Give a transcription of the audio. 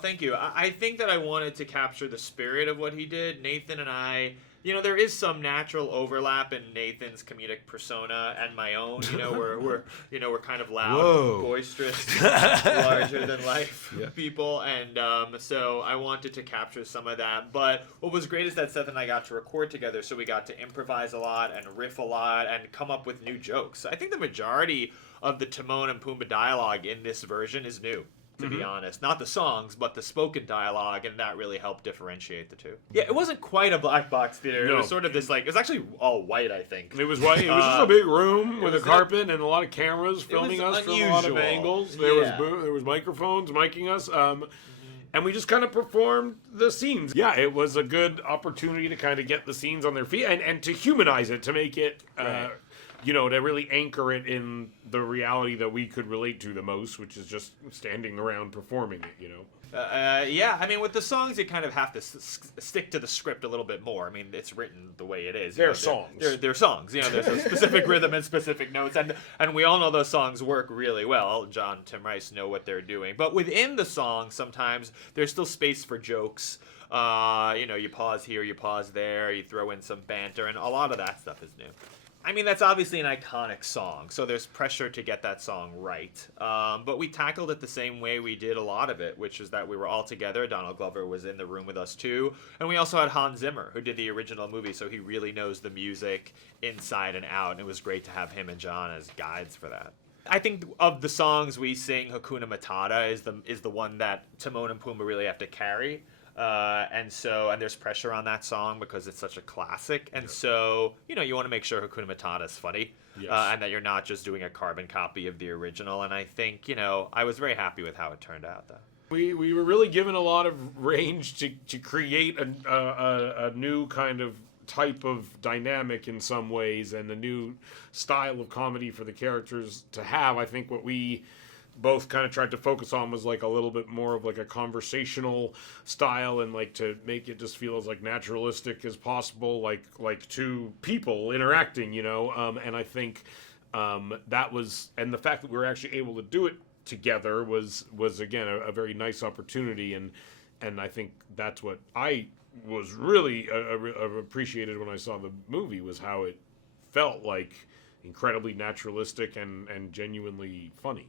Thank you. I think that I wanted to capture the spirit of what he did. Nathan and I, there is some natural overlap in Nathan's comedic persona and my own. We're kind of loud, Whoa. boisterous, larger than life Yeah. people, and so I wanted to capture some of that. But what was great is that Seth and I got to record together, so we got to improvise a lot and riff a lot and come up with new jokes. I think the majority of the Timon and Pumbaa dialogue in this version is new, to be honest. Not the songs, but the spoken dialogue, and that really helped differentiate the two. Yeah, it wasn't quite a black box theater. No. It was sort of this, it was actually all white, I think. It was white. It was just a big room with a was carpet and a lot of cameras filming us from a lot of unusual. angles. Yeah. There was microphones miking us. And we just kind of performed the scenes. Yeah, it was a good opportunity to kind of get the scenes on their feet and to humanize it, to make it, Right. To really anchor it in the reality that we could relate to the most, which is just standing around performing it, Yeah, I mean, with the songs, you kind of have to stick to the script a little bit more. I mean, it's written the way it is. They're songs. They're songs. There's a specific rhythm and specific notes, and we all know those songs work really well. John, Tim Rice know what they're doing. But within the song, sometimes there's still space for jokes. You pause here, you pause there, you throw in some banter, and a lot of that stuff is new. I mean, that's obviously an iconic song, so there's pressure to get that song right. But we tackled it the same way we did a lot of it, which is that we were all together. Donald Glover was in the room with us, too. And we also had Hans Zimmer, who did the original movie, so he really knows the music inside and out. And it was great to have him and John as guides for that. I think of the songs we sing, Hakuna Matata is the one that Timon and Pumbaa really have to carry. And there's pressure on that song because it's such a classic. And so, you want to make sure Hakuna Matata is funny. Yes. And that you're not just doing a carbon copy of the original. And I think, I was very happy with how it turned out, though. We were really given a lot of range to create a new kind of type of dynamic in some ways, and a new style of comedy for the characters to have. I think what we both kind of tried to focus on was a little bit more of a conversational style, and to make it just feel as naturalistic as possible, like two people interacting, and I think that was, and the fact that we were actually able to do it together was again a very nice opportunity, and I think that's what I was really appreciated when I saw the movie, was how it felt incredibly naturalistic and genuinely funny.